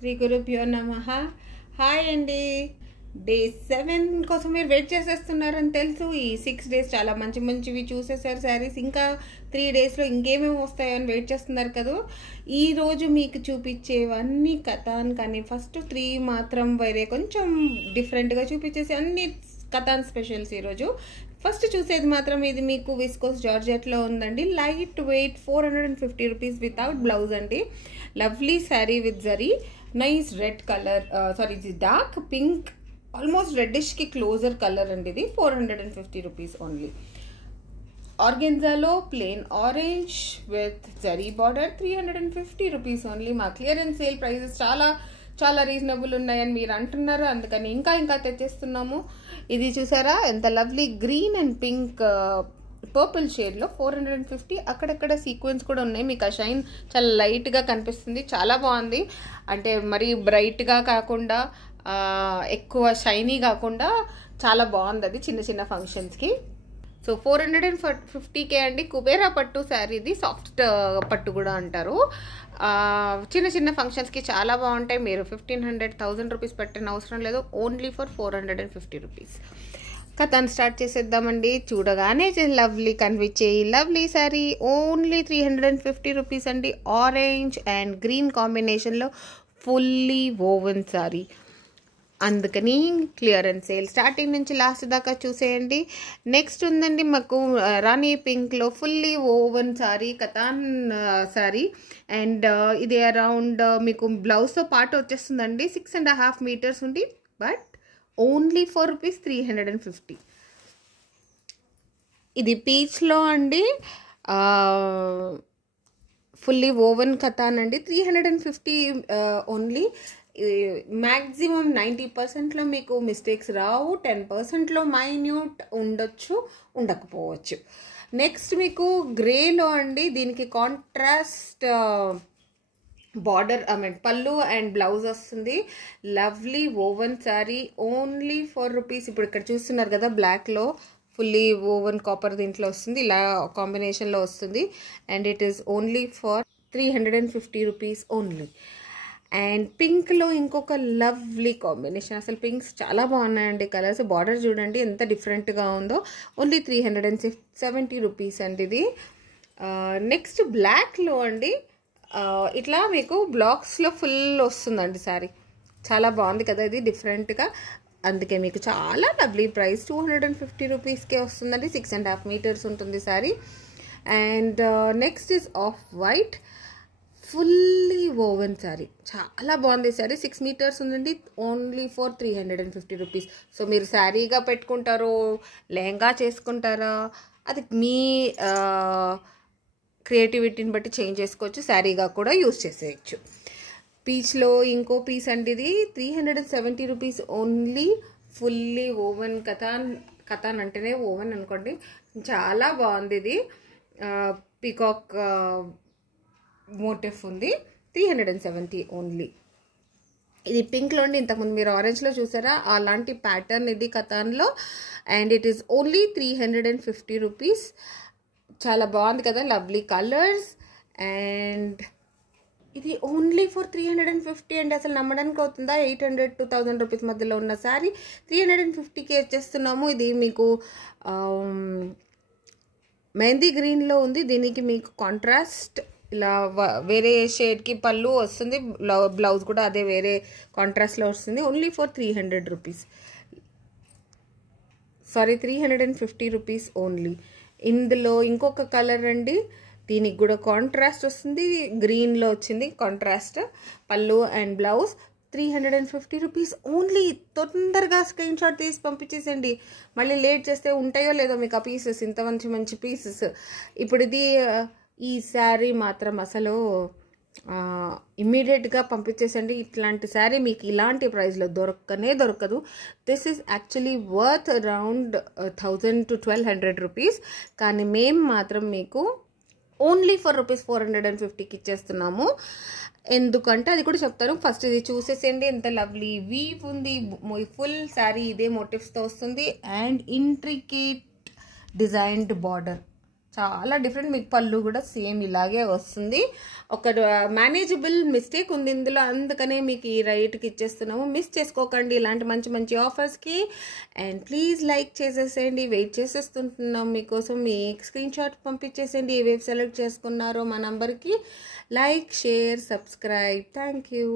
శ్రీ గురుభ్యో నమః. హాయ్ అండి. డే 7 కోసం మీరు వెయిట్ చేసేస్తున్నారని తెలుసు. ఈ 6 days చాలా మంచి మంచివి చూసేసారు శారీస్. ఇంకా 3 daysలో ఇంకేమేమి వస్తాయని వెయిట్ చేస్తున్నారు కదా. ఈరోజు మీకు చూపించేవన్నీ కథాన్, కానీ ఫస్ట్ 3 మాత్రం వేరే కొంచెం డిఫరెంట్గా చూపించేసి అన్ని కథాన్ స్పెషల్స్. ఈరోజు ఫస్ట్ చూసేది మాత్రం ఇది మీకు విస్కోస్ జార్జెట్లో ఉందండి. Light weight 450 rupees without blouse అండి. Lovely sari with zari, nice red colour, sorry ఇది డార్క్ పింక్, ఆల్మోస్ట్ రెడ్డిష్కి క్లోజర్ కలర్ అండి. ఇది 450 రూపీస్ ఓన్లీ. ఆర్గెన్జాలో plain orange with zari border 350 rupees only. మా క్లియరెన్స్ సేల్ ప్రైజెస్ చాలా చాలా రీజనబుల్ ఉన్నాయని మీరు అంటున్నారు, అందుకని ఇంకా తెచ్చేస్తున్నాము. ఇది చూసారా ఎంత lovely green and pink purple షేడ్లో 450. అక్కడక్కడ సీక్వెన్స్ కూడా ఉన్నాయి. మీకు ఆ షైన్ చాలా లైట్గా కనిపిస్తుంది, చాలా బాగుంది. అంటే మరీ బ్రైట్గా కాకుండా ఎక్కువ షైనీ కాకుండా చాలా బాగుంది. అది చిన్న చిన్న ఫంక్షన్స్కి. సో 450K అండి. కుబేరా పట్టు శారీ, ఇది సాఫ్ట్ పట్టు కూడా అంటారు. చిన్న చిన్న ఫంక్షన్స్కి చాలా బాగుంటాయి. మీరు 1500-1000 రూపీస్ పెట్టిన అవసరం లేదు. Only for 450 rupees. కథను స్టార్ట్ చేసేద్దామండి. చూడగానే లవ్లీ కనిపించే లవ్లీ శారీ ఓన్లీ 350 రూపీస్ అండి. ఆరెంజ్ అండ్ గ్రీన్ కాంబినేషన్లో ఫుల్లీ వోవెన్ శారీ, అందుకని క్లియరెన్స్ సేల్ స్టార్టింగ్ నుంచి లాస్ట్ దాకా చూసేయండి. నెక్స్ట్ ఉందండి మాకు రాణి పింక్లో ఫుల్లీ ఓవెన్ శారీ, కథాన్ శారీ. అండ్ ఇది అరౌండ్ మీకు బ్లౌజ్తో పాటు వచ్చేస్తుందండి. 6.5 meters ఉంది. But only rupees 350. ఇది పీచ్లో అండి, ఫుల్లీ ఓవెన్ కథాన్ అండి. 350 ఓన్లీ. మ్యాక్సిమం 90%లో మీకు మిస్టేక్స్ రావు. 10%లో మైన్యూట్ ఉండొచ్చు, ఉండకపోవచ్చు. నెక్స్ట్ మీకు గ్రేలో అండి, దీనికి కాంట్రాస్ట్ బార్డర్, పళ్ళు అండ్ బ్లౌజ్ వస్తుంది. Lovely woven sari only rupees. ఇప్పుడు ఇక్కడ చూస్తున్నారు కదా బ్లాక్లో ఫుల్లీ ఓవెన్ కాపర్ దీంట్లో వస్తుంది, ఇలా కాంబినేషన్లో వస్తుంది. And it is only 350 rupees only. And పింక్లో ఇంకొక లవ్లీ కాంబినేషన్. అసలు పింక్స్ చాలా బాగున్నాయండి కలర్స్. బార్డర్ చూడండి ఎంత డిఫరెంట్గా ఉందో. ఓన్లీ 370 రూపీస్ అండి ఇది. నెక్స్ట్ బ్లాక్లో అండి, ఇట్లా మీకు బ్లాక్స్లో ఫుల్ వస్తుందండి శారీ. చాలా బాగుంది కదా ఇది డిఫరెంట్గా, అందుకే మీకు చాలా లవ్లీ ప్రైస్ 250 రూపీస్కే వస్తుందండి. 6.5 meters ఉంటుంది sari. And next is off white fully woven sari. చాలా బాగుంది శారీ. 6 meters ఉందండి. Only 350 rupees. సో మీరు శారీగా పెట్టుకుంటారో లెహంగా చేసుకుంటారా, అది మీ క్రియేటివిటీని బట్టి చేంజ్ చేసుకోవచ్చు. శారీగా కూడా యూజ్ చేసేయచ్చు. పీచ్లో ఇంకో పీస్ అండి, ఇది 370 rupees only. Fully oven katan అంటేనే ఓవెన్ అనుకోండి. చాలా బాగుంది ఇది. పీకాక్ మోటిఫ్ ఉంది. 370 ఓన్లీ. ఇది పింక్లో అండి. ఇంతకుముందు మీరు ఆరెంజ్లో చూసారా, అలాంటి ప్యాటర్న్ ఇది కథాన్లో. And it is only 350 rupees. చాలా బాగుంది కదా, లవ్లీ కలర్స్. అండ్ ఇది ఓన్లీ 350 అండి. అసలు నమ్మడానికి అవుతుందా? 800-1000 రూపీస్ మధ్యలో ఉన్న శారీ 350కే ఇచ్చేస్తున్నాము. ఇది మీకు మెహందీ గ్రీన్లో ఉంది. దీనికి మీకు కాంట్రాస్ట్ ఇలా వేరే షేడ్కి పళ్ళు వస్తుంది, బ్లౌజ్ కూడా అదే వేరే కాంట్రాస్ట్లో వస్తుంది. Only 300 rupees, sorry 350 rupees only. ఇందులో ఇంకొక కలర్ అండి, దీనికి కూడా కాంట్రాస్ట్ వస్తుంది, గ్రీన్లో వచ్చింది కాంట్రాస్ట్. పళ్ళు అండ్ బ్లౌజ్ 350 రూపీస్ ఓన్లీ. తొందరగా స్క్రీన్ షాట్ తీసి పంపించేసండి. మళ్ళీ లేట్ చేస్తే ఉంటాయో లేదో మీకు ఆ పీసెస్, ఇంత మంచి పీసెస్. ఇప్పుడు ఇది ఈ శారీ మాత్రం అసలు ఇమ్మీడియట్గా పంపించేసండి. ఇట్లాంటి శారీ మీకు ఇలాంటి ప్రైస్లో దొరకదు. This is actually worth around 1000-1200 rupees. కానీ మేము మాత్రం మీకు ఓన్లీ రూపీస్ 450కి ఇచ్చేస్తున్నాము. ఎందుకంటే అది కూడా చెప్తాను. ఫస్ట్ ఇది చూసేసేయండి. ఎంత లవ్లీ వీవ్ ఉంది. ఫుల్ శారీ ఇదే మోటివ్స్తో వస్తుంది. అండ్ ఇంట్రికేట్ డిజైన్డ్ బార్డర్ చాలా డిఫరెంట్. మీకు పళ్ళు కూడా సేమ్ ఇలాగే వస్తుంది. ఒక మేనేజబుల్ మిస్టేక్ ఉంది ఇందులో, అందుకనే మీకు ఈ రైట్కి ఇచ్చేస్తున్నాము. మిస్ చేసుకోకండి ఇలాంటి మంచి మంచి ఆఫర్స్కి. అండ్ ప్లీజ్ లైక్ చేసేసేయండి. వెయిట్ చేసేస్తుంటున్నాం మీకోసం. మీ స్క్రీన్ షాట్ పంపించేసేయండి ఏవేవి సెలెక్ట్ చేసుకున్నారో మా నంబర్కి. Like, share, subscribe. Thank you.